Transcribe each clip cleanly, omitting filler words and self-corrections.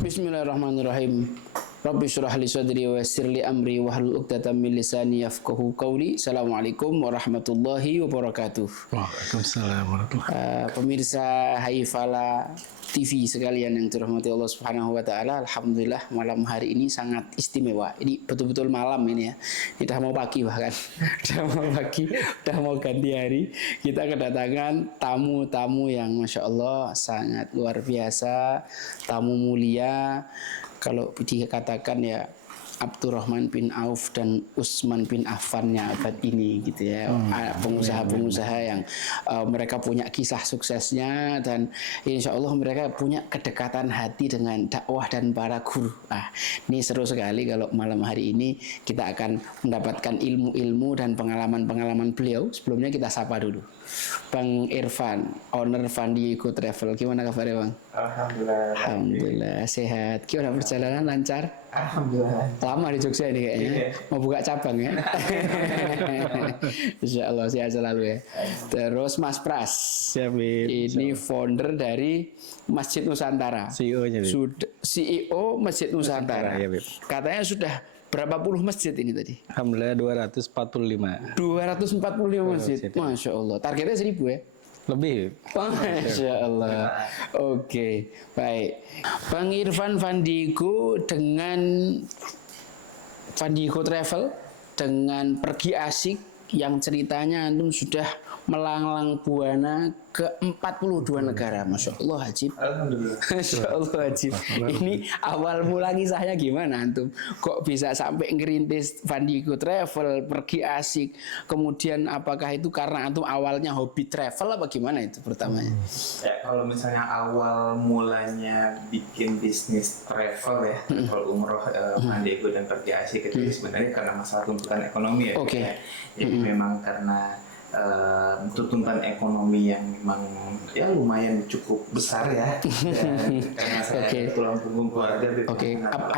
Bismillahirrahmanirrahim. Rabbi syrah li sadri wa yassir li amri wahlul 'uqdatam min lisani yafqahu qawli. Assalamualaikum warahmatullahi wabarakatuh. Waalaikumsalam warahmatullahi Pemirsa Haifala TV sekalian yang dirahmati Allah Subhanahu wa taala, alhamdulillah malam hari ini sangat istimewa. Ini betul-betul malam ini ya. Kita mau pagi bahkan. Udah mau pagi, udah mau ganti hari. Kita kedatangan tamu-tamu yang Masya Allah sangat luar biasa, tamu mulia. Kalau dikatakan ya Abdurrahman bin Auf dan Utsman bin Affannya abad ini gitu ya, pengusaha-pengusaha yang mereka punya kisah suksesnya dan insya Allah mereka punya kedekatan hati dengan dakwah dan para guru. Ini seru sekali kalau malam hari ini kita akan mendapatkan ilmu-ilmu dan pengalaman-pengalaman beliau. Sebelumnya kita sapa dulu Bang Irfan, owner Vandiego Travel. Gimana kabarnya Bang? Alhamdulillah sehat. Gimana perjalanan lancar? Alhamdulillah. Lama di Jogja ini kayaknya. Mau buka cabang ya. Insya Allah sehat selalu ya. Terus Mas Pras. Ini founder dari Masjid Nusantara. CEO-nya. CEO Masjid Nusantara. Ya, katanya sudah berapa puluh masjid ini tadi? Alhamdulillah 245. 245 masjid. Masya Allah. Targetnya 1000 ya? Lebih. Masya Allah. Oke, baik. Bang Irfan Vandiego dengan Vandiego Travel dengan pergi asik yang ceritanya antum sudah melanglang buana ke 42 negara. Masya Allah Hajib. Alhamdulillah. Masya Allah Hajib. Ini awal mula kisahnya gimana antum? Kok bisa sampai ngerintis Vandiego Travel, pergi asik? Kemudian apakah itu karena antum awalnya hobi travel apa gimana itu pertamanya? Ya, kalau misalnya awal mulanya bikin bisnis travel ya, travel umroh, Vandiego dan pergi asik itu sebenarnya karena masalah tuntutan ekonomi ya. Oke. Ya. Jadi memang karena tuntutan ekonomi yang memang ya lumayan cukup besar ya, dan karena saya tulang punggung keluarga.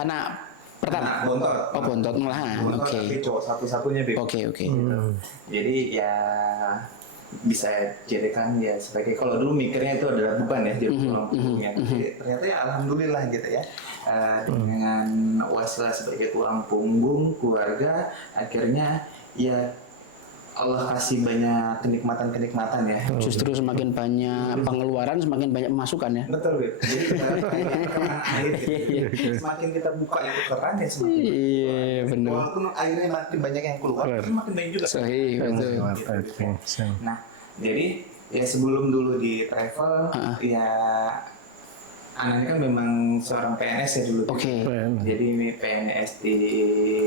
Anak pertama. Anak bontot. Oh bontot malah. Oke. Tapi cowok satu-satunya Beb. Oke. Jadi ya bisa jadikan ya sebagai, kalau dulu mikirnya itu adalah beban ya jadi tulang punggungnya. Ternyata ya alhamdulillah gitu ya, dengan wasilah sebagai tulang punggung keluarga, akhirnya ya Allah kasih banyak kenikmatan ya. Justru semakin banyak pengeluaran, semakin banyak pemasukan ya. Betul, Beb. Jadi keran air gitu. Semakin kita buka itu keran ya semakin. Iya, benar. Walaupun airnya makin banyak yang keluar, semakin banyak juga. Sahih, betul. Nah, jadi ya sebelum dulu di travel, ya anaknya kan memang seorang PNS ya dulu. Oke. Jadi ini PNS di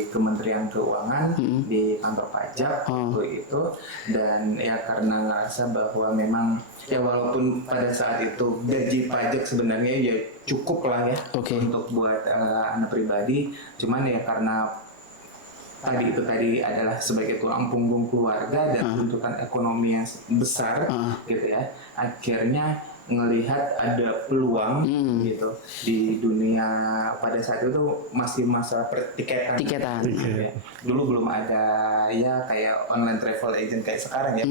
Kementerian Keuangan, di kantor pajak waktu itu, dan ya karena ngerasa bahwa memang ya walaupun pada saat itu gaji pajak sebenarnya ya cukup lah ya untuk buat anak pribadi, cuman ya karena tadi adalah sebagai tulang punggung keluarga dan tuntutan ekonomi yang besar gitu ya, akhirnya ngelihat ada peluang gitu di dunia. Pada saat itu masih masa tiketan. Ya. Dulu belum ada ya kayak online travel agent kayak sekarang ya.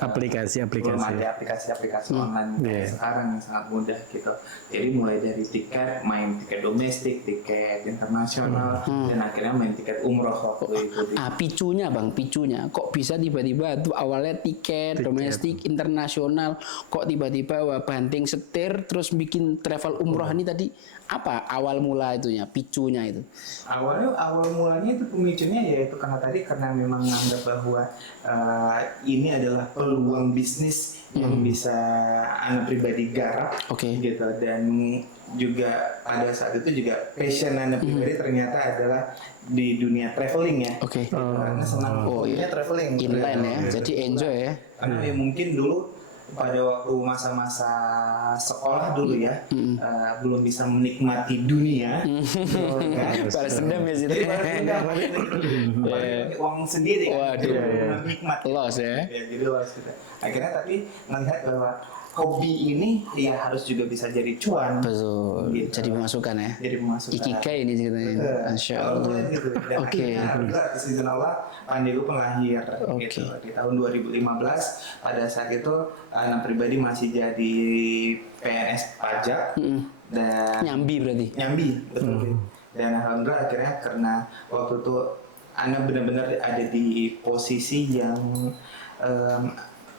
Aplikasi. Belum ada aplikasi online kayak sekarang yang sangat mudah gitu. Jadi mulai dari tiket, main tiket domestik, tiket internasional, dan akhirnya main tiket umroh waktu itu. Picunya Bang, kok bisa tiba-tiba tuh awalnya tiket domestik, internasional, kok tiba-tiba banting setir terus bikin travel umroh ini tadi apa awal mula itunya, picunya itu? Awal mulanya itu pemicunya yaitu karena memang menganggap bahwa ini adalah peluang bisnis yang bisa anak pribadi garap, gitu, dan juga pada saat itu juga passion anak pribadi ternyata adalah di dunia traveling ya. Karena senang traveling, inline ya, jadi enjoy ya. Karena ya mungkin dulu pada waktu masa-masa sekolah dulu ya, belum bisa menikmati dunia. Balas dendam ya situ. Uang sendiri kan, waduh, nikmat. Loss ya. Jadi loss gitu. Akhirnya tapi melihat bahwa hobi ini ya harus juga bisa jadi cuan. Betul. Gitu. Jadi pemasukan ya. Jadi pemasukan. Ikigai ini ceritanya. Masya Allah. Oke. Alhamdulillah izin Allah Vandiego pun lahir gitu di tahun 2015. Pada saat itu anak pribadi masih jadi PNS pajak. dan Nyambi berarti. Nyambi, betul. Dan alhamdulillah akhirnya karena waktu itu Ana benar-benar ada di posisi yang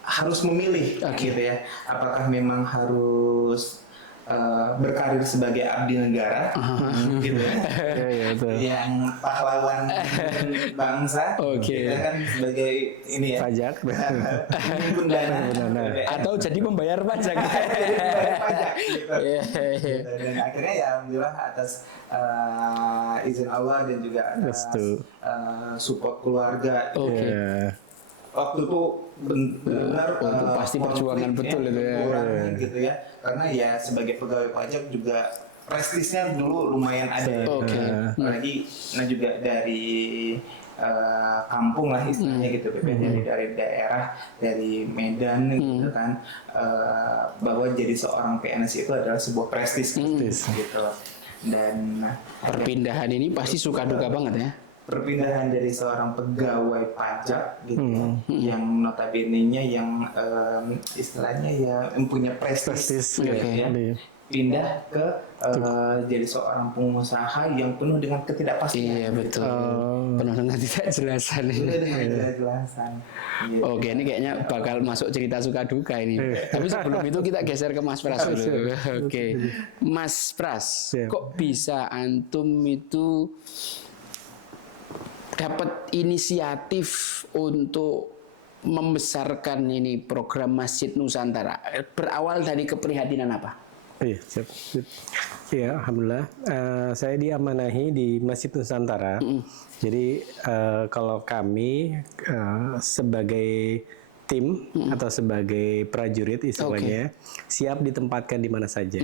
harus memilih gitu ya, apakah memang harus berkarir sebagai abdi negara gitu ya, yang pahlawan bangsa, kita kan sebagai ini ya Pajak. menghimpun dana, Atau jadi membayar pajak. jadi membayar pajak gitu. Dan akhirnya ya alhamdulillah atas izin Allah dan juga atas support keluarga. Waktu itu benar pasti perjuangan betul itu ya. Gitu ya, karena ya sebagai pegawai pajak juga prestisnya dulu lumayan ada. Apalagi juga dari kampung lah istilahnya gitu, dari daerah, dari Medan gitu kan, bahwa jadi seorang PNS itu adalah sebuah prestis gitu. Dan Perpindahan ini pasti suka duka banget ya. Perpindahan dari seorang pegawai pajak gitu yang notabene-nya yang istilahnya ya mempunyai prestis gitu ya, pindah ke jadi seorang pengusaha yang penuh dengan ketidakpastian. Iya betul. Penuh dengan ketidakjelasan. Gitu. Oke, ini kayaknya bakal masuk cerita suka duka ini. Tapi sebelum itu kita geser ke Mas Pras dulu. Oke, Mas Pras, kok bisa antum itu dapat inisiatif untuk membesarkan ini program Masjid Nusantara? Berawal dari keprihatinan apa? Iya, siap. Iya, alhamdulillah. Saya diamanahi di Masjid Nusantara. Jadi kalau kami sebagai tim atau sebagai prajurit istilahnya siap ditempatkan di mana saja.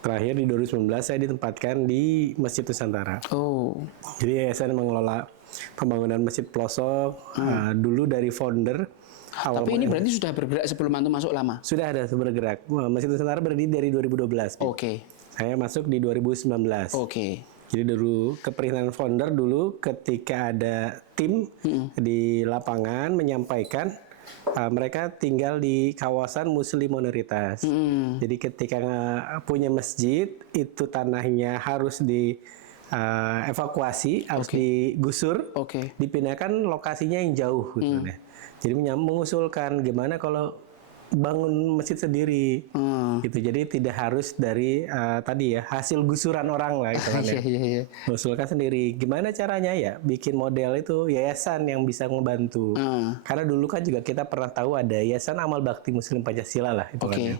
Terakhir di 2019 saya ditempatkan di Masjid Nusantara. Jadi yayasan mengelola pembangunan masjid pelosok dulu dari founder. Tapi ini berarti sudah bergerak sebelum antum masuk lama? Sudah ada bergerak. Masjid Nusantara berdiri dari 2012. Saya masuk di 2019. Jadi dulu keprihatinan founder dulu ketika ada tim di lapangan menyampaikan mereka tinggal di kawasan Muslim minoritas. Jadi ketika punya masjid itu tanahnya harus di evakuasi, harus digusur, dipindahkan lokasinya yang jauh. Gitu, jadi mengusulkan gimana kalau bangun masjid sendiri, gitu. Jadi tidak harus dari tadi ya hasil gusuran orang lah, gitu kan ya. Mengusulkan sendiri. Gimana caranya ya? Bikin model itu yayasan yang bisa membantu. Karena dulu kan juga kita pernah tahu ada Yayasan Amal Bakti Muslim Pancasila lah, itu kan ya.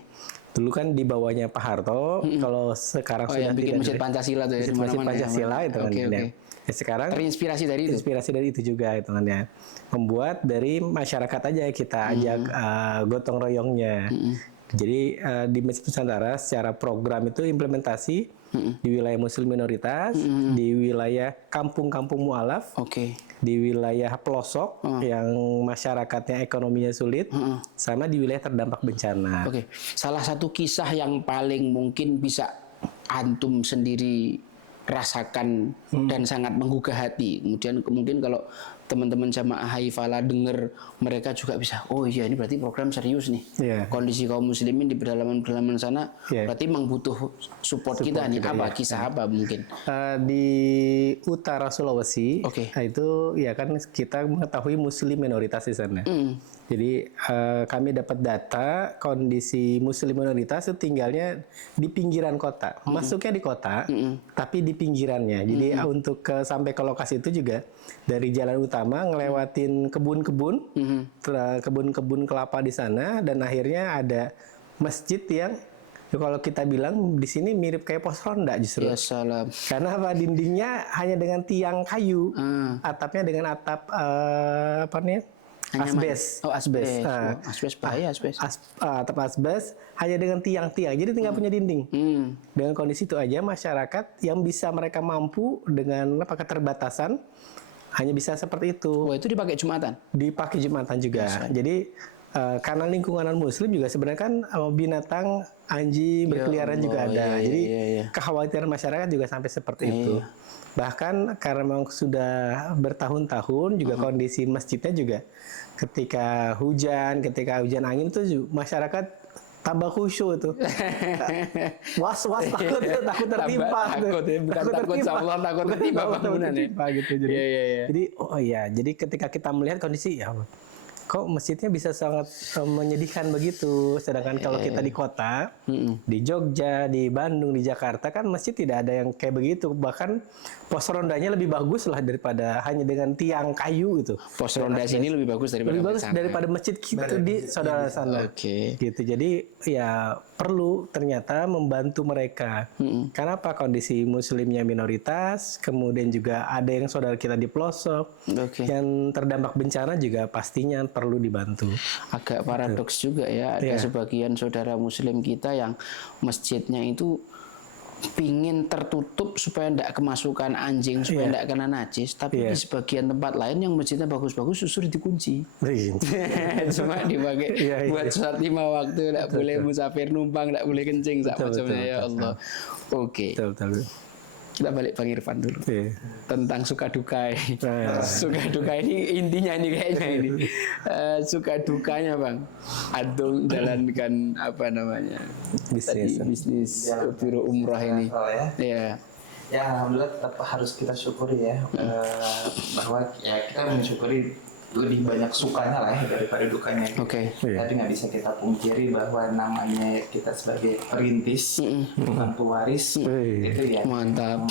Dulu kan di bawahnya Pak Harto, kalau sekarang sudah bikin Masjid Pancasila tuh ya, Masjid Pancasila itu kan. Ya, sekarang terinspirasi dari itu. Inspirasi dari itu juga itu kan ya. Membuat dari masyarakat aja kita ajak gotong royongnya. Jadi di Masjid Nusantara secara program itu implementasi di wilayah Muslim minoritas, di wilayah kampung-kampung mualaf, di wilayah pelosok yang masyarakatnya ekonominya sulit, sama di wilayah terdampak bencana. Salah satu kisah yang paling mungkin bisa antum sendiri rasakan dan sangat menggugah hati. Kemudian mungkin kalau teman-teman jamaah Haifala dengar, mereka juga bisa, oh iya ini berarti program serius nih. Kondisi kaum muslimin di pedalaman-pedalaman sana berarti memang butuh support kita nih. Apa kisah apa mungkin? Di utara Sulawesi, itu ya kan kita mengetahui muslim minoritas di sana. Jadi kami dapat data kondisi muslim minoritas itu tinggalnya di pinggiran kota, masuknya di kota, tapi di pinggirannya. Jadi untuk sampai ke lokasi itu juga dari jalan utama ngelewatin kebun-kebun, kebun-kebun kelapa di sana, dan akhirnya ada masjid yang kalau kita bilang di sini mirip kayak pos ronda justru. Ya salam. Karena apa, dindingnya hanya dengan tiang kayu, atapnya dengan atap apa nih? Asbes. Asbes. Asbes bahaya asbes. Atap asbes hanya dengan tiang-tiang. Jadi tinggal punya dinding. Dengan kondisi itu aja masyarakat yang bisa mereka mampu dengan apa keterbatasan hanya bisa seperti itu. Itu dipakai Jumatan? Dipakai Jumatan juga. Jadi karena lingkungan muslim juga sebenarnya kan binatang anjing berkeliaran juga ada. Jadi kekhawatiran masyarakat juga sampai seperti itu. Bahkan karena memang sudah bertahun-tahun juga kondisi masjidnya juga ketika hujan angin itu masyarakat tambah khusyuk tuh. Was takut tertimpa. Takut ya, bukan takut sama Allah, takut tertimpa bangunan ya. Gitu. Jadi jadi ketika kita melihat kondisi ya kok masjidnya bisa sangat menyedihkan begitu. Sedangkan kalau kita di kota, di Jogja, di Bandung, di Jakarta kan masjid tidak ada yang kayak begitu. Bahkan pos rondanya lebih bagus lah daripada hanya dengan tiang kayu gitu. Pos ronda sini lebih bagus daripada masjid gitu di saudara sana. Gitu. Jadi ya perlu ternyata membantu mereka. Karena apa, kondisi muslimnya minoritas, kemudian juga ada yang saudara kita di pelosok, yang terdampak bencana juga pastinya perlu dibantu. Agak paradoks juga ya, ada sebagian saudara muslim kita yang masjidnya itu pingin tertutup supaya tidak kemasukan anjing, supaya tidak kena najis, tapi di sebagian tempat lain yang masjidnya bagus-bagus justru dikunci. Cuma dipakai buat sholat 5 waktu, tidak boleh musafir numpang, tidak boleh kencing, sebenarnya ya Allah. Betul. Kita balik Bang Irfan dulu tentang suka duka. Suka duka ini intinya ini kayaknya ini suka dukanya Bang Adung jalankan apa namanya bisnis biro umrah ini. Ya alhamdulillah tetap harus kita syukuri ya, bahwa ya kita mensyukuri lebih banyak sukanya lah ya daripada dukanya. Tapi nggak bisa kita pungkiri bahwa namanya kita sebagai perintis, bukan pewaris, itu ya mantap.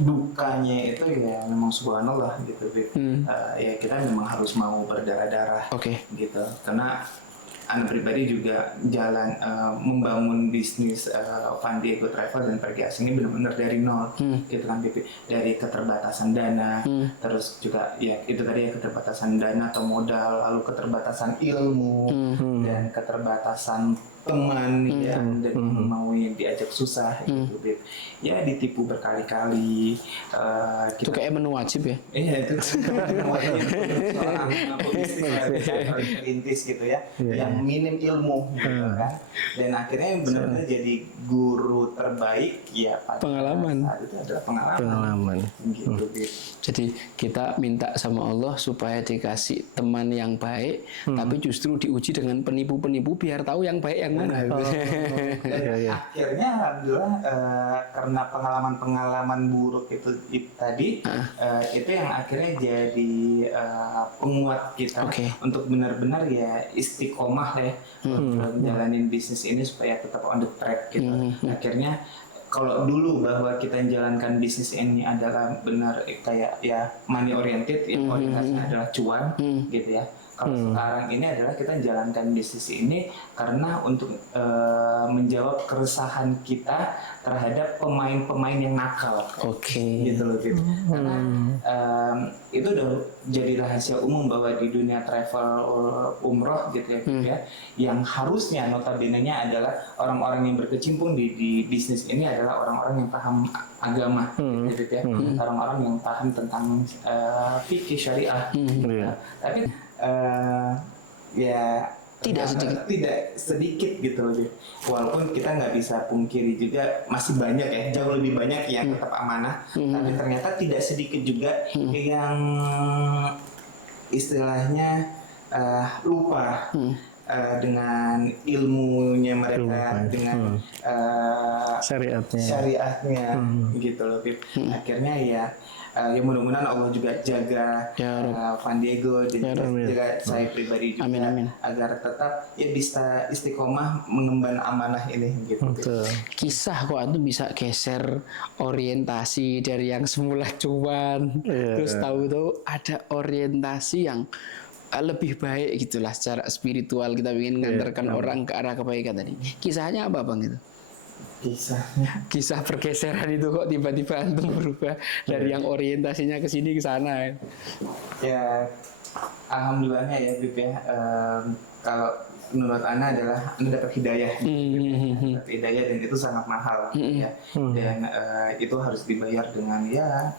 Dukanya itu ya memang subhanallah gitu. Ya kita memang harus mau berdarah-darah gitu. Karena Anda pribadi juga jalan membangun bisnis Van Diego Travel dan Pergi Asing ini benar-benar dari nol, gitu kan, dari keterbatasan dana, terus juga ya itu tadi ya, keterbatasan dana atau modal, lalu keterbatasan ilmu dan keterbatasan teman dan mau yang diajak susah gitu, ya ditipu berkali-kali. Itu kayak menu wajib ya? Iya, itu menu wajib seorang pebisnis perintis gitu ya, yang minim ilmu gitu kan, dan akhirnya benar-benar jadi guru terbaik ya pada pengalaman. saat itu adalah pengalaman. Gitu. Jadi kita minta sama Allah supaya dikasih teman yang baik, tapi justru diuji dengan penipu-penipu biar tahu yang baik yang mana. Dan akhirnya alhamdulillah karena pengalaman-pengalaman buruk itu tadi itu yang akhirnya jadi penguat kita untuk benar-benar ya istiqomah ya menjalani bisnis ini supaya tetap on the track gitu. Akhirnya kalau dulu bahwa kita menjalankan bisnis ini adalah benar kayak ya money oriented, ya orientasinya adalah cuan gitu ya. Kalau sekarang ini adalah kita menjalankan bisnis ini karena untuk menjawab keresahan kita terhadap pemain-pemain yang nakal. Gitu loh gitu. Karena itu udah jadi rahasia umum bahwa di dunia travel umroh gitu ya, yang harusnya notabene-nya adalah orang-orang yang berkecimpung di bisnis ini adalah orang-orang yang paham agama gitu ya. Orang-orang yang paham tentang fikih syariah. Tapi ya tidak sedikit gitu loh, walaupun kita nggak bisa pungkiri juga masih banyak ya, jauh lebih banyak yang tetap amanah, tapi ternyata tidak sedikit juga yang istilahnya lupa dengan ilmunya mereka, dengan syariatnya gitu loh. Akhirnya ya mudah-mudahan Allah juga jaga Van Diego dan juga saya pribadi juga agar tetap ya bisa istiqomah mengemban amanah ini gitu. Kisah kok itu bisa geser orientasi dari yang semula cuan, terus tahu-tahu ada orientasi yang lebih baik gitulah secara spiritual, kita ingin mengantarkan orang ke arah kebaikan tadi. Kisahnya apa Bang itu? Kisah pergeseran itu kok tiba-tiba antum berubah dari yang orientasinya ke sini ke sana. Ya alhamdulillahnya ya Bib ya, kalau menurut Ana adalah Anda dapat hidayah, hidayah, dan itu sangat mahal ya, dan itu harus dibayar dengan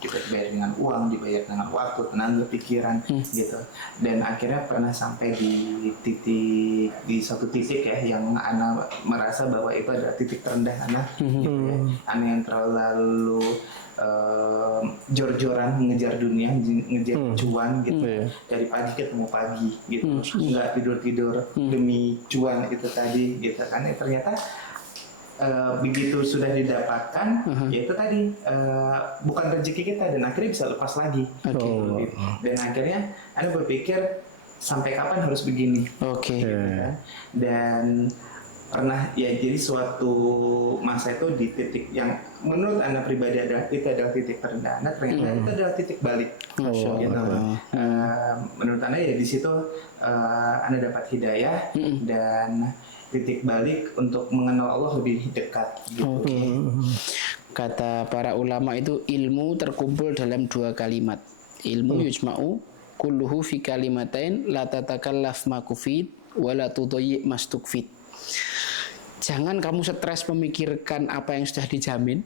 kita dibayar dengan uang, dibayar dengan waktu, tenaga, pikiran gitu. Dan akhirnya pernah sampai di satu titik ya yang Ana merasa bahwa itu adalah titik terendah Ana gitu ya. Ana yang terlalu jor-joran mengejar dunia, ngejar cuan gitu, dari pagi ketemu pagi gitu, nggak tidur demi cuan itu tadi gitu kan. Ternyata begitu sudah didapatkan, ya itu tadi bukan rezeki kita dan akhirnya bisa lepas lagi. Dan akhirnya Anda berpikir sampai kapan harus begini? Gitu kan? Dan pernah ya, jadi suatu masa itu di titik yang menurut Anda pribadi itu adalah titik terendah Anda, ternyata itu adalah titik balik. Gitu. Menurut Anda ya di situ Anda dapat hidayah dan titik balik untuk mengenal Allah lebih dekat. Gitu. Kata para ulama itu ilmu terkumpul dalam 2 kalimat. Ilmu yujma'u kulluhu fi kalimatain la tatakallaf ma kufid wa la tudayyi mastukfid. Jangan kamu stres memikirkan apa yang sudah dijamin,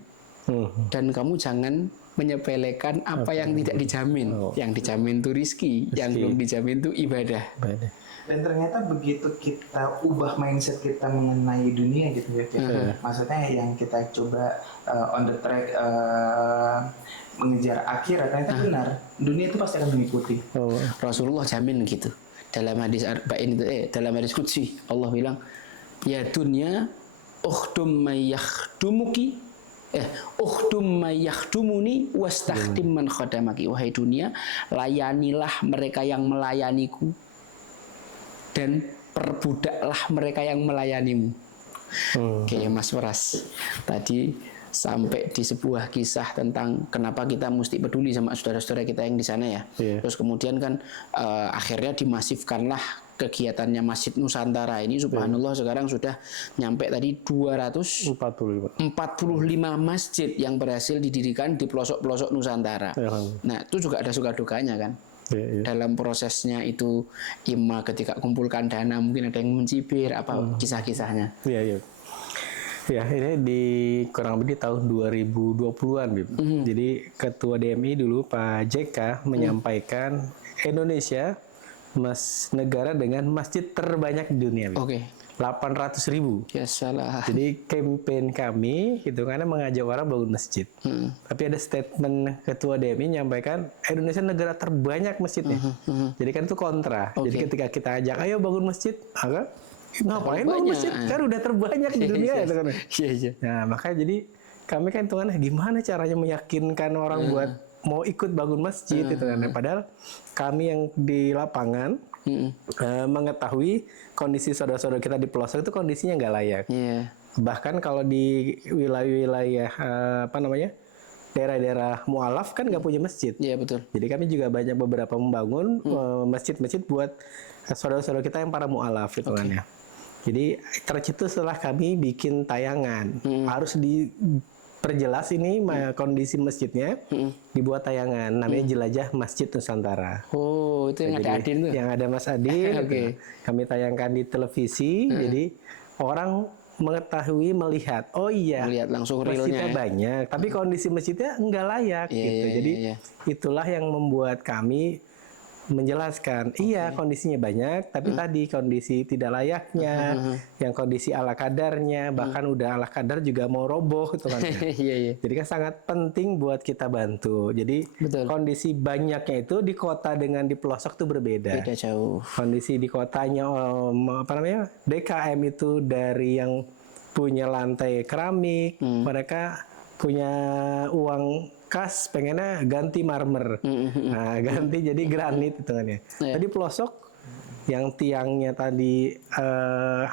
dan kamu jangan menyepelekan apa yang tidak dijamin. Yang dijamin itu rizki, yang belum dijamin itu ibadah. Dan ternyata begitu kita ubah mindset kita mengenai dunia gitu ya, maksudnya yang kita coba on the track mengejar akhirat, ternyata benar dunia itu pasti akan mengikuti. Rasulullah jamin gitu dalam hadis arba'in itu, dalam hadis qudsi Allah bilang, ya dunia ukhdum mayyakhdumuki ukhdum mayyakhdumuni wastakhdim man khadamaki. Wahai dunia, layanilah mereka yang melayaniku dan perbudaklah mereka yang melayanimu. Oke, Mas Pras, tadi sampai di sebuah kisah tentang kenapa kita mesti peduli sama saudara-saudara kita yang di sana ya. Terus kemudian kan akhirnya dimasifkanlah kegiatannya Masjid Nusantara ini, subhanallah sekarang sudah nyampe tadi 245 masjid yang berhasil didirikan di pelosok-pelosok Nusantara. Nah, itu juga ada suka dukanya kan. Dalam prosesnya itu, imma ketika kumpulkan dana mungkin ada yang mencibir apa kisah-kisahnya. Ya, ini di kurang lebih di tahun 2020-an, Bib. Jadi Ketua DMI dulu Pak JK menyampaikan Indonesia negara dengan masjid terbanyak di dunia. 800.000. Ya salah. Jadi campaign kami hitungannya mengajak orang bangun masjid. Tapi ada statement Ketua DMI menyampaikan Indonesia negara terbanyak masjidnya. Jadi kan itu kontra. Jadi ketika kita ajak ayo bangun masjid, ngapain bangun masjid? Kan udah terbanyak di dunia itu kan. Nah, makanya jadi kami kan hitungannya gimana caranya meyakinkan orang buat mau ikut bangun masjid gitu kan. Padahal kami yang di lapangan mengetahui kondisi saudara-saudara kita di pelosok itu kondisinya nggak layak. Bahkan kalau di wilayah-wilayah daerah-daerah mualaf kan nggak punya masjid. Betul. Jadi kami juga banyak beberapa membangun masjid-masjid buat saudara-saudara kita yang para mualaf gitu kan ya. Jadi tercetus setelah kami bikin tayangan, harus diperjelas ini kondisi masjidnya, dibuat tayangan namanya Jelajah Masjid Nusantara. Itu yang ada Adin tuh. Yang ada Mas Adin. Kami tayangkan di televisi, jadi orang mengetahui, melihat, melihat langsung masjidnya realnya banyak, tapi kondisi masjidnya enggak layak gitu. Jadi itulah yang membuat kami menjelaskan, kondisinya banyak, tapi tadi kondisi tidak layaknya, yang kondisi ala kadarnya, bahkan udah ala kadar juga mau roboh gitu kan. Jadi kan sangat penting buat kita bantu. Jadi kondisi banyaknya itu di kota dengan di pelosok itu berbeda. Beda jauh. Kondisi di kotanya DKM itu dari yang punya lantai keramik, mereka punya uang kas pengennya ganti marmer, nah ganti jadi granit hitungannya. Tadi pelosok yang tiangnya tadi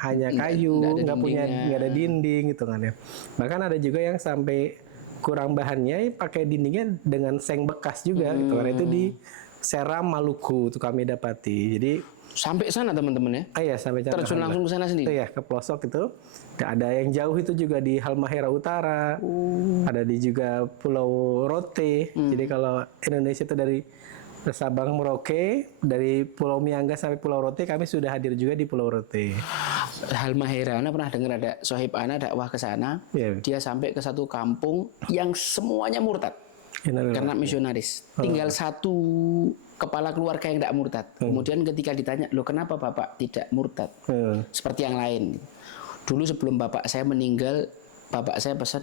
hanya kayu, nggak ada dinding hitungannya. Bahkan ada juga yang sampai kurang bahannya pakai dindingnya dengan seng bekas juga gitu kan. Itu di Seram Maluku itu kami dapati. Jadi sampai sana teman-teman ya? Iya, sampai sana. Terjun langsung ke sana sendiri? Iya, ke pelosok itu. Ada yang jauh itu juga di Halmahera Utara. Ada di juga Pulau Rote. Jadi kalau Indonesia itu dari Sabang Merauke, dari Pulau Miangga sampai Pulau Rote, kami sudah hadir juga di Pulau Rote. Halmahera, Ana pernah dengar ada sohib Ana dakwah ke sana. Dia sampai ke satu kampung yang semuanya murtad. Karena misionaris. Tinggal satu kepala keluarga yang tidak murtad. Kemudian ketika ditanya, loh kenapa Bapak tidak murtad? Seperti yang lain. Dulu sebelum Bapak saya meninggal, Bapak saya pesan,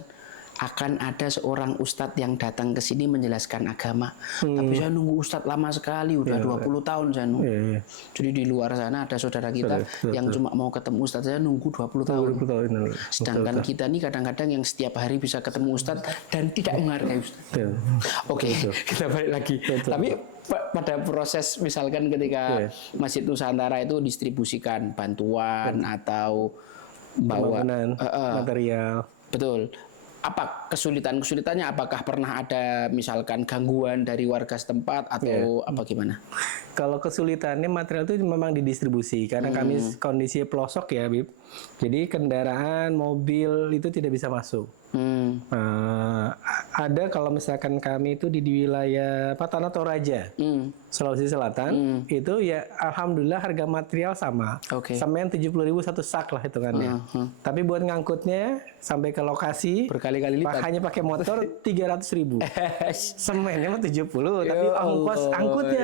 akan ada seorang ustadz yang datang ke sini menjelaskan agama. Tapi saya nunggu ustadz lama sekali, udah 20 tahun saya nunggu. Jadi di luar sana ada saudara kita yang cuma mau ketemu ustadz, saya nunggu 20 tahun. Sedangkan kita nih kadang-kadang yang setiap hari bisa ketemu ustadz dan tidak menghargai ustadz. Oke, kita balik lagi. Tapi pada proses misalkan ketika Masjid Nusantara itu distribusikan bantuan atau bawa material. Betul. Apa kesulitannya? Apakah pernah ada misalkan gangguan dari warga setempat atau apa gimana? Kalau kesulitannya material itu memang didistribusi karena kami kondisi pelosok ya, Bib. Jadi kendaraan, mobil itu tidak bisa masuk. Ada kalau misalkan kami itu di wilayah Tanah Toraja, Sulawesi Selatan, itu ya alhamdulillah harga material sama. Semen 70.000 satu sak lah hitungannya. Tapi buat ngangkutnya sampai ke lokasi berkali-kali lipat. Hanya pakai motor 300.000. Semennya mah 70, tapi ongkos angkutnya.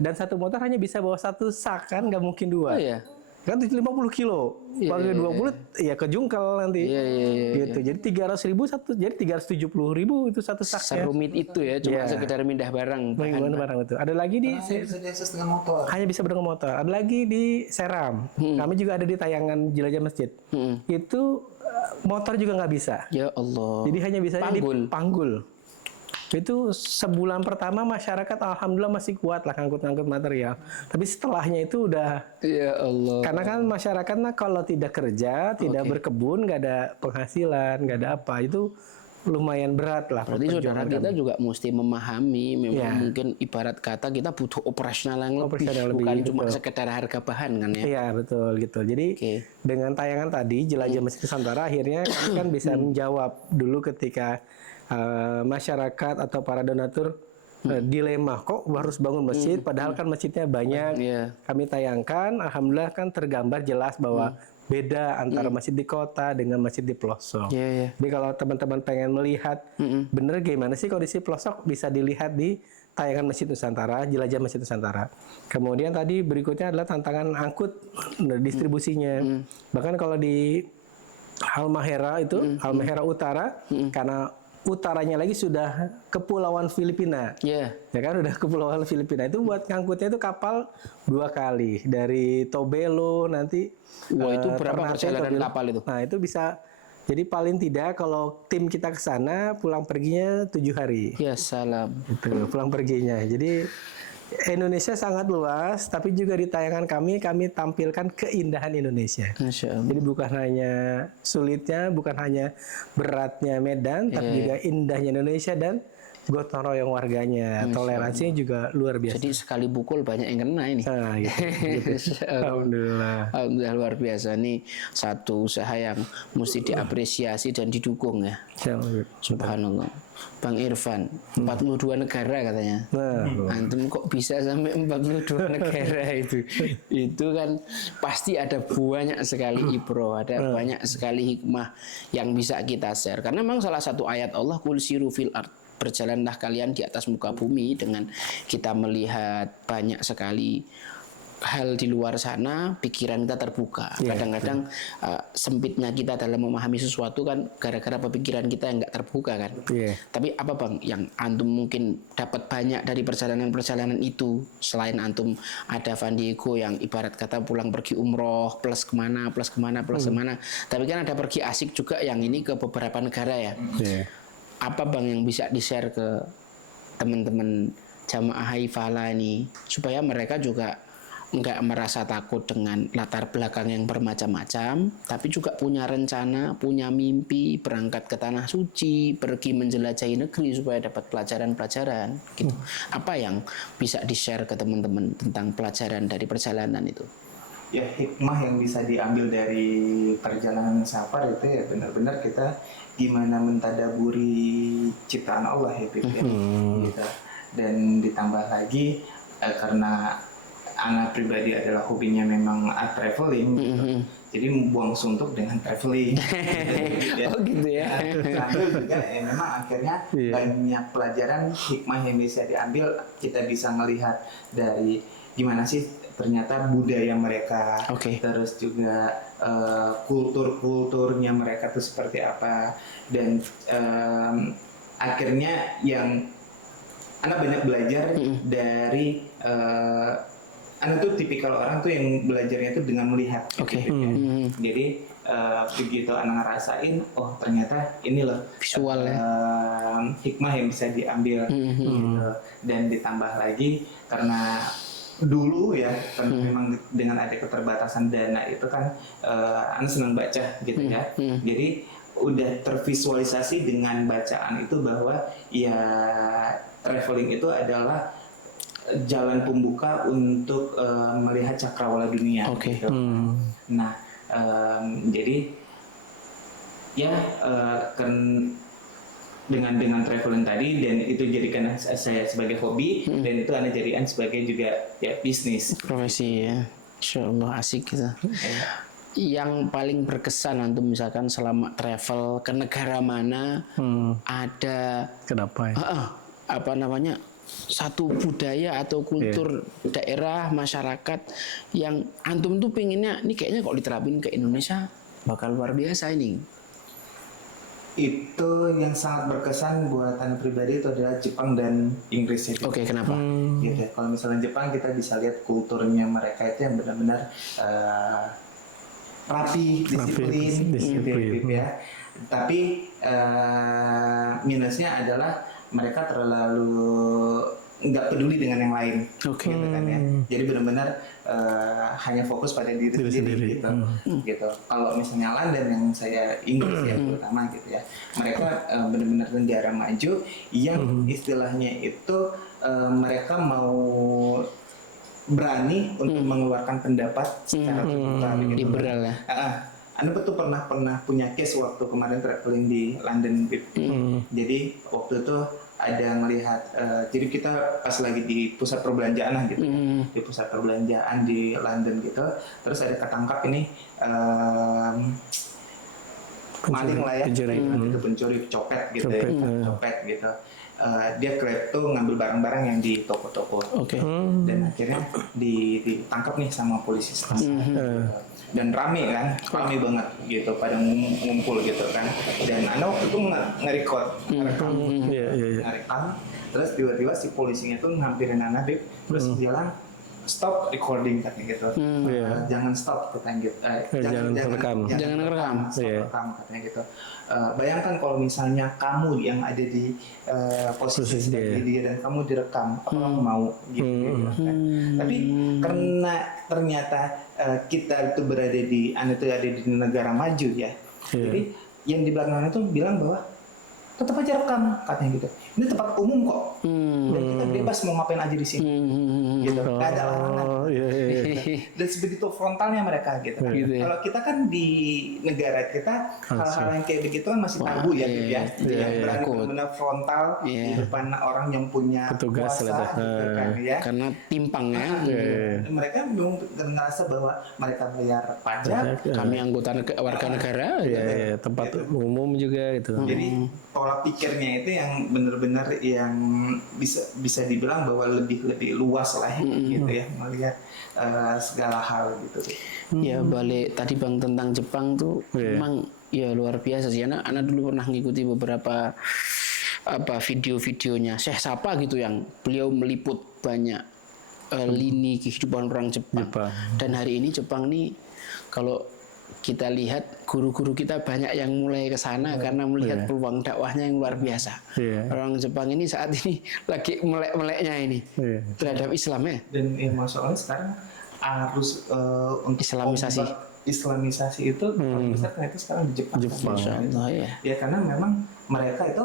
Dan satu motor hanya bisa bawa satu sak kan, nggak mungkin dua. Kan 50 kilo, pakai 20 ya kejungkal nanti. Gitu. Jadi 300.000 satu, jadi 370.000 itu satu saknya. Serumit itu ya, cuma sekedar mindah barang. Barang itu. Ada lagi di bisa diakses dengan motor. Hanya bisa dengan motor. Ada lagi di Seram. Kami juga ada di tayangan Jelajah Masjid. Itu motor juga nggak bisa. Ya Allah. Jadi hanya bisa di panggul. Itu sebulan pertama masyarakat alhamdulillah masih kuat lah ngangkut-ngangkut material. Tapi setelahnya itu udah, ya Allah. Karena kan masyarakat kalau tidak kerja, tidak berkebun, nggak ada penghasilan, nggak ada apa, itu lumayan berat lah. Berarti saudara kita juga mesti memahami, memang mungkin ibarat kata kita butuh operasional yang lebih, bukan cuma sekedar harga bahan kan ya. Iya betul gitu. Jadi dengan tayangan tadi Jelajah Masjid Nusantara akhirnya kan bisa menjawab dulu ketika masyarakat atau para donatur dilema kok harus bangun masjid padahal kan masjidnya banyak. Kami tayangkan, alhamdulillah kan tergambar jelas bahwa beda antara masjid di kota dengan masjid di pelosok. Jadi kalau teman-teman pengen melihat bener gimana sih kondisi pelosok, bisa dilihat di tayangan Masjid Nusantara, Jelajah Masjid Nusantara. Kemudian tadi berikutnya adalah tantangan angkut distribusinya. Bahkan kalau di Halmahera itu, Halmahera Utara, karena utaranya lagi sudah kepulauan Filipina. Ya kan udah kepulauan Filipina. Itu buat ngangkutnya itu kapal 2 kali dari Tobelo nanti. Wah, itu berapa perjalanan kapal itu? Nah, itu bisa, jadi paling tidak kalau tim kita ke sana pulang perginya 7 hari. Ya salam. Itu pulang perginya. Jadi Indonesia sangat luas, tapi juga di tayangan kami tampilkan keindahan Indonesia. Jadi bukan hanya sulitnya, bukan hanya beratnya Medan, tapi juga indahnya Indonesia dan gotong royong warganya, toleransinya juga luar biasa. Jadi sekali pukul banyak yang kena ini. Nah, gitu. Alhamdulillah. Alhamdulillah luar biasa. Ini satu usaha yang mesti diapresiasi dan didukung ya. Subhanallah. Bang Irfan, 42 negara katanya. Antum kok bisa sampai 42 negara itu? Itu kan pasti ada banyak sekali ibroh, ada banyak sekali hikmah yang bisa kita share. Karena memang salah satu ayat Allah, Qul siru fil ard, berjalanlah kalian di atas muka bumi. Dengan kita melihat banyak sekali hal di luar sana, pikiran kita terbuka. Kadang-kadang sempitnya kita dalam memahami sesuatu kan gara-gara pemikiran kita yang nggak terbuka kan. Tapi apa Bang yang antum mungkin dapat banyak dari perjalanan-perjalanan itu, selain antum ada Van Diego yang ibarat kata pulang pergi umroh plus kemana, tapi kan ada pergi asik juga yang ini ke beberapa negara ya. Apa Bang yang bisa di-share ke teman-teman jamaah Haifala ini supaya mereka juga nggak merasa takut dengan latar belakang yang bermacam-macam, tapi juga punya rencana, punya mimpi berangkat ke tanah suci, pergi menjelajahi negeri supaya dapat pelajaran-pelajaran gitu. Apa yang bisa di-share ke teman-teman tentang pelajaran dari perjalanan itu? Ya, hikmah yang bisa diambil dari perjalanan safar itu ya benar-benar kita gimana mentadaburi ciptaan Allah ya, gitu. Dan ditambah lagi karena anak pribadi adalah hobinya memang traveling, gitu. Jadi buang suntuk dengan traveling. Oh gitu ya. Sambil juga memang akhirnya banyak pelajaran hikmah yang bisa diambil. Kita bisa melihat dari gimana sih ternyata budaya mereka, Oke. terus juga kulturnya mereka tuh seperti apa, dan akhirnya yang anak banyak belajar dari anak tuh tipikal orang tuh yang belajarnya tuh dengan melihat. Oke. gitu ya. Jadi begitu anak ngerasain, oh ternyata ini loh Visual ya. hikmah yang bisa diambil gitu. Dan ditambah lagi karena dulu ya, karena memang dengan ada keterbatasan dana itu kan anak senang baca gitu ya. Jadi udah tervisualisasi dengan bacaan itu bahwa ya traveling itu adalah jalan pembuka untuk melihat cakrawala dunia. Oke. Gitu. Nah, jadi ya dengan traveling tadi, dan itu jadikan saya sebagai hobi, dan itu Anda jadikan sebagai juga ya bisnis. Profesi ya. Insya Allah asik gitu. Yang paling berkesan antum misalkan selama travel ke negara mana ada Kenapa ya? apa namanya satu budaya atau kultur daerah masyarakat yang antum tuh pinginnya ini kayaknya kalau diterapin ke Indonesia bakal luar biasa ini. Itu yang sangat berkesan buat Anda pribadi itu adalah Jepang dan Inggris itu. Oke, kenapa? Gitu. Kalau misalnya Jepang, kita bisa lihat kulturnya mereka itu yang benar-benar rapi, disiplin. Gitu ya. Tapi minusnya adalah mereka terlalu nggak peduli dengan yang lain, gitu kan ya. Jadi benar-benar hanya fokus pada diri sendiri gitu. Kalau misalnya London, yang saya Inggris ya terutama gitu ya, mereka benar-benar negara maju yang istilahnya itu mereka mau berani untuk mengeluarkan pendapat secara terbuka, gitu. Liberal ya. Anda betul pernah punya case waktu kemarin traveling di London, jadi waktu itu ada melihat, jadi kita pas lagi di pusat perbelanjaan lah gitu, di pusat perbelanjaan di London gitu, terus ada ketangkap ini maling lah ya, itu pencuri, copet gitu, copet gitu. Dia klepto, ngambil barang-barang yang di toko-toko, dan akhirnya ditangkap nih sama polisi dan rame banget gitu, pada ngumpul gitu kan. Dan Anda waktu itu nge-record, ngerekam, terus tiba-tiba si polisinya tuh ngampirin Anda, terus bilang stop recording katanya gitu, jangan stop katanya gitu, jangan rekam katanya gitu. Bayangkan kalau misalnya kamu yang ada di posisi sebagai dia dan kamu direkam, apa kamu mau gitu, kan? Tapi karena ternyata kita itu berada di, Anda itu ada di negara maju ya, jadi yang di belakang itu bilang bahwa tetap aja rekam katanya gitu. Ini tempat umum kok, dan kita bebas mau ngapain aja di sini, gitu. Nggak ada larangan. Dan sebegitu frontalnya mereka gitu. Kalau kita kan di negara kita hal-hal yang kayak begitu kan masih tabu ya, yang berani benar frontal di depan orang yang punya kuasa, gitu kan ya. Karena timpang ya. Mereka belum ngerasa bahwa mereka bayar pajak, kami anggota warga negara, tempat umum juga gitu. Jadi pola pikirnya itu yang benar-benar yang bisa dibilang bahwa lebih luas lah gitu ya, melihat segala hal gitu. Ya balik tadi Bang tentang Jepang tuh memang ya luar biasa sih. Anak dulu pernah ngikuti beberapa video-videonya Syekh Sapa gitu, yang beliau meliput banyak lini kehidupan orang Jepang. Dan hari ini Jepang nih kalau kita lihat guru-guru kita banyak yang mulai ke sana karena melihat peluang dakwahnya yang luar biasa. Orang Jepang ini saat ini lagi melek-meleknya ini terhadap Islam ya. Dan masalahnya sekarang harus untuk Islamisasi itu paling besar ternyata sekarang di Jepang. Ya karena memang mereka itu,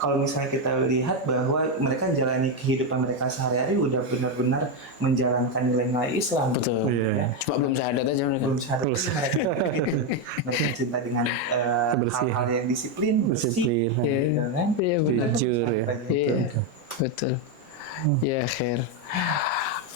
kalau misalnya kita lihat bahwa mereka jalani kehidupan mereka sehari-hari udah benar-benar menjalankan nilai-nilai Islam. Betul. Ya. Cuma belum syahadat aja mereka. Belum syahadat aja mereka. Mereka cinta dengan hal-hal yang disiplin, bersih, gitu kan? Jujur ya. Betul. Ya khair.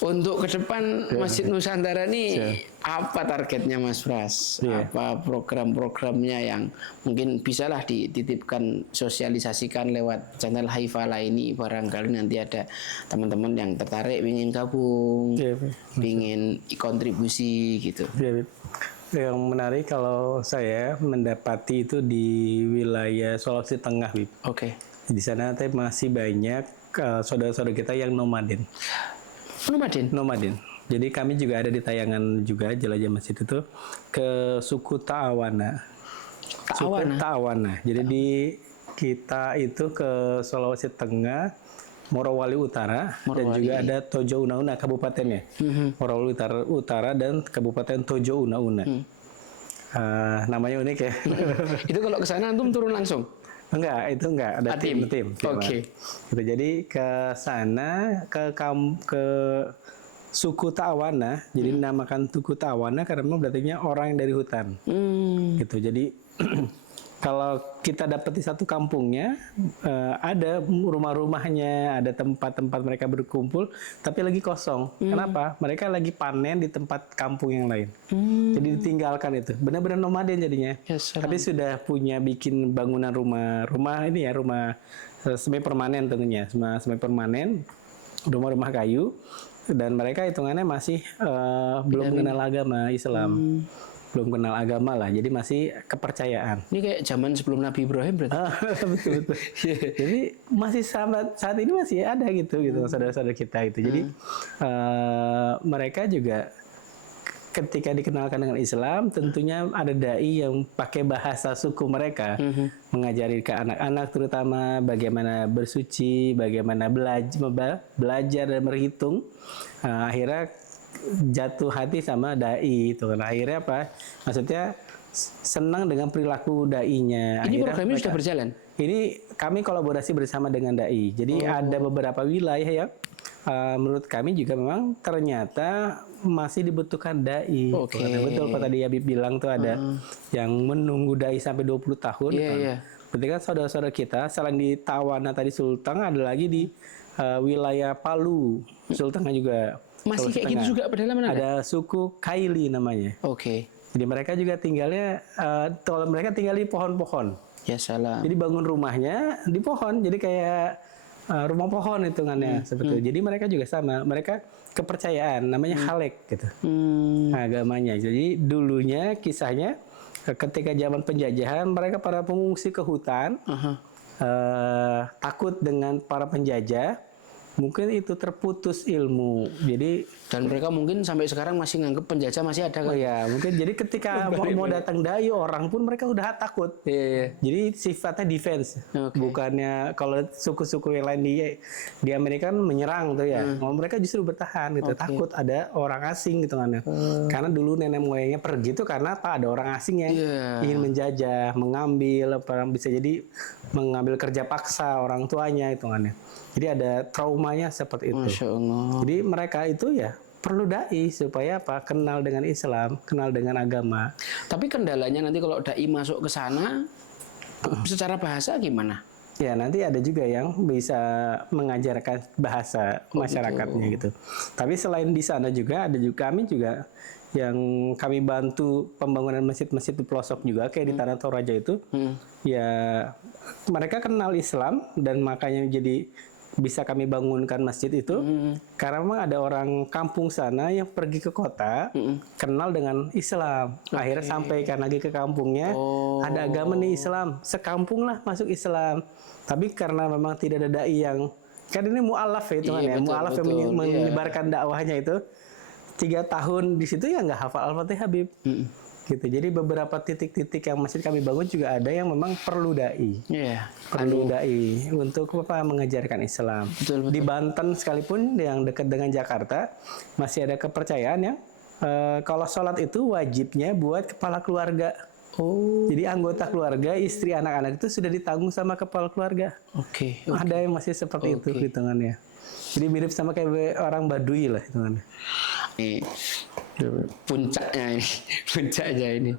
Untuk ke depan Masjid Nusantara ini apa targetnya Mas Pras? Apa program-programnya yang mungkin bisalah dititipkan, sosialisasikan lewat channel Haifala ini, barangkali nanti ada teman-teman yang tertarik ingin gabung, ingin kontribusi gitu. Yang menarik kalau saya mendapati itu di wilayah Sulawesi Tengah, Bib. Oke. Di sana masih banyak saudara-saudara kita yang nomaden. Nomaden. Jadi kami juga ada di tayangan juga jelajah masjid itu ke suku Ta'awana. Jadi kita itu ke Sulawesi Tengah, Morowali Utara, dan juga ada Tojo Una-Una kabupatennya. Morowali Utara dan Kabupaten Tojo Una-Una. Namanya unik ya. Itu kalau ke sana antum turun langsung? Enggak, itu enggak, ada tim. Oke. Gitu, jadi ke sana ke suku Ta'awana, jadi dinamakan suku Ta'awana karena memang berarti orang yang dari hutan. Gitu. Jadi kalau kita dapat di satu kampungnya, ada rumah-rumahnya, ada tempat-tempat mereka berkumpul, tapi lagi kosong. Kenapa? Mereka lagi panen di tempat kampung yang lain. Jadi ditinggalkan itu. Benar-benar nomaden jadinya. Tapi sudah punya bikin bangunan rumah ini ya, rumah semi permanen tentunya, semi permanen, rumah-rumah kayu. Dan mereka hitungannya masih belum mengenal agama Islam. Belum kenal agama lah, jadi masih kepercayaan. Ini kayak zaman sebelum Nabi Ibrahim berarti. Betul. Jadi masih saat ini masih ada gitu saudara-saudara kita itu. Jadi mereka juga ketika dikenalkan dengan Islam, tentunya ada dai yang pakai bahasa suku mereka, mengajari ke anak-anak terutama bagaimana bersuci, bagaimana belajar dan berhitung. Akhirnya jatuh hati sama dai itu kan, akhirnya apa? Maksudnya senang dengan perilaku dai-nya. Ini programnya sudah berjalan? Ini kami kolaborasi bersama dengan dai. Jadi ada beberapa wilayah yang menurut kami juga memang ternyata masih dibutuhkan dai. Betul Pak tadi Habib bilang tuh ada yang menunggu dai sampai 20 tahun. Berarti kan saudara-saudara kita selain di Tawana tadi Sulteng, ada lagi di wilayah Palu Sulteng juga. Masih kayak gitu juga pedalaman ada suku Kaili namanya. Jadi mereka juga tinggalnya kalau mereka tinggal di pohon-pohon. Ya salam. Jadi bangun rumahnya di pohon. Jadi kayak rumah pohon hitungannya seperti itu. Jadi mereka juga sama. Mereka kepercayaan namanya Halek gitu. Agamanya. Jadi dulunya kisahnya ketika zaman penjajahan mereka para pengungsi ke hutan takut dengan para penjajah. Mungkin itu terputus ilmu. Jadi dan mereka mungkin sampai sekarang masih nganggap penjajah masih ada kan? Oh ya, mungkin jadi ketika mau datang dai orang pun mereka udah takut. Jadi sifatnya defense. Bukannya kalau suku-suku yang lain di Amerika kan menyerang tuh ya. Mereka justru bertahan gitu. Takut ada orang asing gitu kan. Karena dulu nenek moyangnya pergi tuh karena apa? Ada orang asing yang ingin menjajah, mengambil, bisa jadi mengambil kerja paksa orang tuanya hitungannya. Jadi ada traumanya seperti itu. Masya Allah. Jadi mereka itu ya perlu dai supaya apa? Kenal dengan Islam, kenal dengan agama. Tapi kendalanya nanti kalau dai masuk ke sana, secara bahasa gimana? Ya nanti ada juga yang bisa mengajarkan bahasa masyarakatnya gitu. Tapi selain di sana juga ada juga kami juga yang kami bantu pembangunan masjid-masjid di pelosok juga kayak di Tanah Toraja itu. Ya mereka kenal Islam dan makanya jadi bisa kami bangunkan masjid itu karena memang ada orang kampung sana yang pergi ke kota kenal dengan Islam. Akhirnya sampaikan lagi ke kampungnya ada agama nih Islam, sekampung lah masuk Islam. Tapi karena memang tidak ada dai yang kan ini mu'alaf ya hitungannya, mu'alaf yang menyebarkan dakwahnya itu 3 tahun di situ ya nggak hafal Al-Fatihah Habib. Gitu. Jadi beberapa titik-titik yang masjid kami bangun juga ada yang memang perlu dai. Perlu dai untuk apa mengajarkan Islam. Di Banten sekalipun yang dekat dengan Jakarta masih ada kepercayaan yang kalau sholat itu wajibnya buat kepala keluarga. Jadi anggota keluarga, istri, anak-anak itu sudah ditanggung sama kepala keluarga. Ada yang masih seperti itu hitungannya. Jadi mirip sama kayak orang Baduy lah hitungannya. puncaknya ini, puncaknya ini.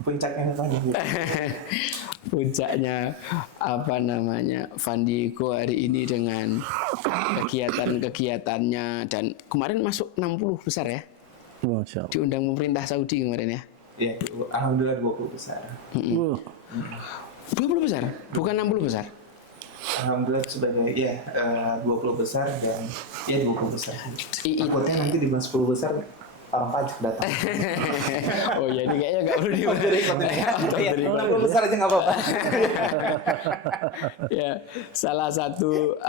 Puncaknya apa nih? Puncaknya apa namanya Van Diego hari ini dengan kegiatan-kegiatannya, dan kemarin masuk 60 besar ya. Masya Allah. Diundang pemerintah Saudi kemarin ya. Ya, alhamdulillah 20 besar. 20 besar, bukan 60 besar. Alhamdulillah sebagai 20 besar dan 20 besar. Takutnya nanti di bulan 10 besar orang pajak datang. Oh ya, ini kayaknya nggak perlu Iya, 60 besar aja nggak apa-apa. Ya, salah satu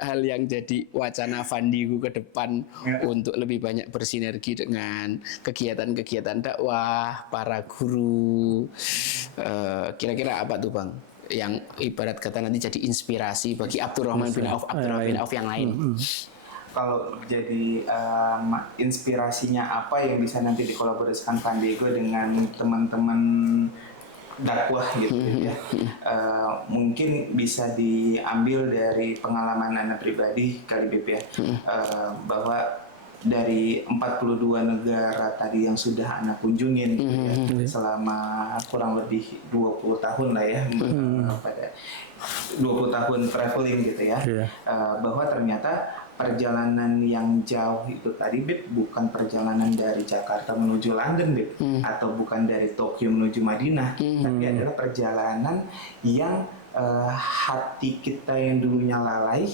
hal yang jadi wacana Van Diego ke depan untuk lebih banyak bersinergi dengan kegiatan-kegiatan dakwah para guru. Kira-kira apa tuh Bang? Yang ibarat kata nanti jadi inspirasi bagi Abdurrahman bin Auf yang lain. Kalau jadi inspirasinya apa yang bisa nanti dikolaborasikan Van Diego dengan teman-teman dakwah gitu ya, mungkin bisa diambil dari pengalaman Anda pribadi kali Beb ya, bahwa dari 42 negara tadi yang sudah Anda kunjungin ya, selama kurang lebih 20 tahun lah ya, pada 20 tahun traveling gitu ya, bahwa ternyata perjalanan yang jauh itu tadi Beb bukan perjalanan dari Jakarta menuju London Beb, atau bukan dari Tokyo menuju Madinah, tapi adalah perjalanan yang hati kita yang dulunya lalai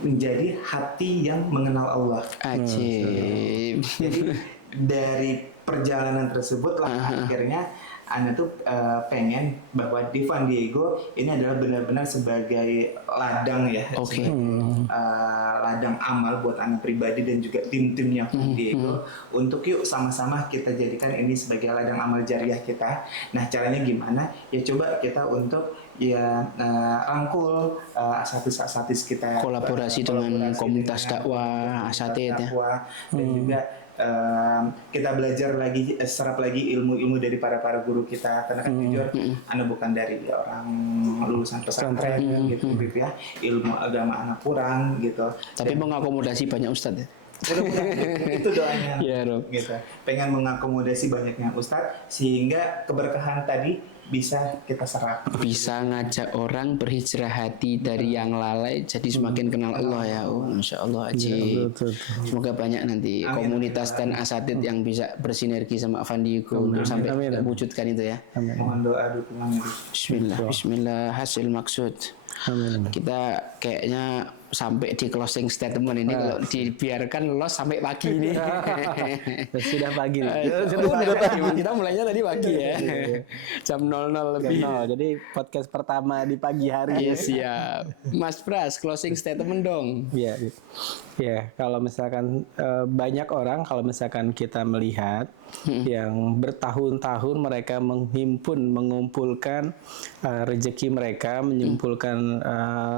menjadi hati yang mengenal Allah. Ajib. Jadi dari perjalanan tersebutlah akhirnya Anda tuh pengen bahwa di Van Diego ini adalah benar-benar sebagai ladang ya, ladang amal buat Anda pribadi dan juga tim-timnya Van Diego, untuk yuk sama-sama kita jadikan ini sebagai ladang amal jariah kita. Nah caranya gimana? Ya coba kita untuk rangkul asatis-asatis kita, kolaborasi dengan komunitas dakwah asatid ya, dan juga kita belajar lagi, serap lagi ilmu-ilmu dari para guru kita, karena kan jujur Anda bukan dari orang lulusan pesantren gitu Bib ya, ilmu agama anak kurang gitu, tapi mengakomodasi banyak ustadz ya. Itu doanya ya, gitu, pengen mengakomodasi banyaknya ustadz sehingga keberkahan tadi bisa kita serap, bisa ngajak orang berhijrah hati dari yang lalai jadi semakin kenal Allah ya. Masya Allah Ajib. Semoga banyak nanti komunitas dan asatid yang bisa bersinergi sama Van Diego untuk sampai wujudkan itu ya. Mohon doa dukungan. Bismillah hasil maksud. Kita kayaknya sampai di closing statement ini kalau dibiarkan los sampai pagi ini. Sudah pagi. Kita mulainya tadi pagi ya. Jam 00 lebih. Jadi podcast pertama di pagi hari. Iya siap. Mas Pras, closing statement dong. Iya. Ya, kalau misalkan banyak orang, kalau misalkan kita melihat yang bertahun-tahun mereka mengumpulkan rezeki mereka, menyimpulkan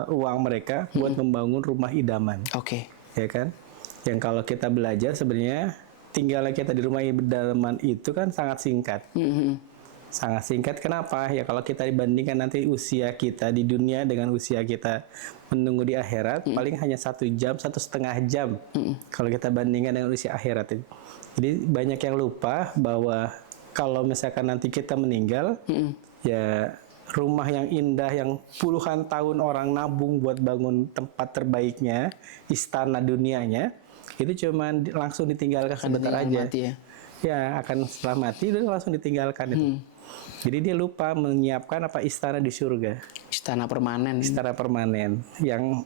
uang mereka buat membangun rumah idaman. Oke. Ya kan? Yang kalau kita belajar sebenarnya tinggalnya kita di rumah idaman itu kan sangat singkat. Sangat singkat. Kenapa? Ya kalau kita dibandingkan nanti usia kita di dunia dengan usia kita menunggu di akhirat, paling hanya 1 jam, 1,5 jam. Kalau kita bandingkan dengan usia akhirat itu. Jadi banyak yang lupa bahwa kalau misalkan nanti kita meninggal, ya rumah yang indah yang puluhan tahun orang nabung buat bangun tempat terbaiknya, istana dunianya, itu cuma langsung ditinggalkan sebentar aja. Mati ya. Ya akan setelah mati dan langsung ditinggalkan itu. Jadi dia lupa menyiapkan istana di surga. Istana permanen. Istana permanen yang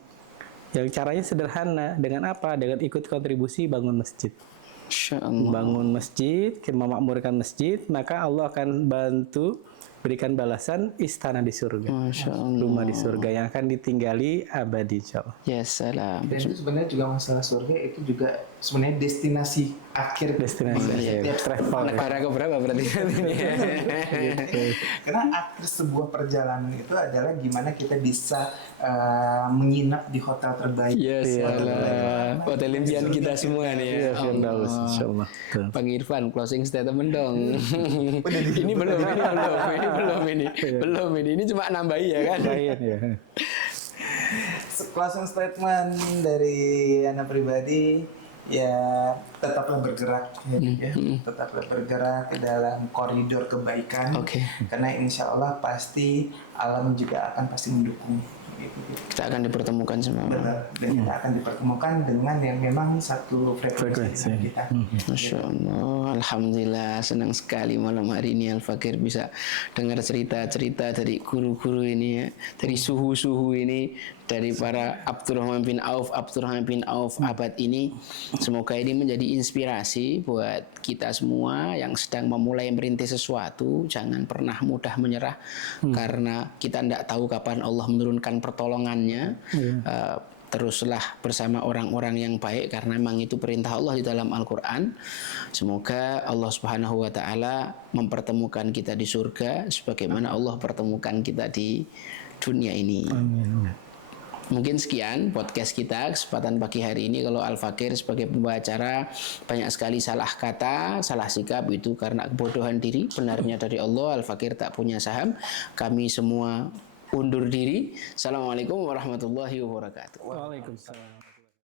caranya sederhana. Dengan apa? Dengan ikut kontribusi bangun masjid. Bangun masjid, memakmurkan masjid, maka Allah akan bantu berikan balasan istana di surga. Rumah di surga yang akan ditinggali abadi, insyaallah. Ya salam. Dan itu sebenarnya juga masalah surga itu juga sebenarnya destinasi akhir. Travel. Negara keberapa berarti? Karena akhir sebuah perjalanan itu adalah gimana kita bisa menginap di hotel terbaik. Ya salam. Hotel impian kita semua nih ya. Insyaallah. Bang Irfan, closing statement dong. Ini belum. Ini cuma nambahi ya kan? Closing statement dari Anda pribadi, ya tetaplah bergerak ya, tetaplah bergerak ke dalam koridor kebaikan. Karena insya Allah pasti alam juga akan pasti mendukung. Gitu. Kita akan dipertemukan semua. Benar. Dan kita akan dipertemukan dengan yang memang satu frekuensi dengan kita. Masya Allah, alhamdulillah, senang sekali malam hari ini Al-Fakir bisa dengar cerita-cerita dari guru-guru ini ya, dari suhu-suhu ini, dari para Abdurrahman bin Auf abad ini. Semoga ini menjadi inspirasi buat kita semua yang sedang memulai merintis sesuatu. Jangan pernah mudah menyerah karena kita tidak tahu kapan Allah menurunkan pertolongannya. Teruslah bersama orang-orang yang baik karena memang itu perintah Allah di dalam Al-Quran. Semoga Allah Subhanahu wa Ta'ala mempertemukan kita di surga sebagaimana Allah pertemukan kita di dunia ini. Mungkin sekian podcast kita kesempatan pagi hari ini. Kalau Al-Fakir sebagai pembacara banyak sekali salah kata, salah sikap, itu karena kebodohan diri. Benarnya dari Allah, Al-Fakir tak punya saham. Kami semua undur diri. Assalamualaikum warahmatullahi wabarakatuh. Waalaikumsalam.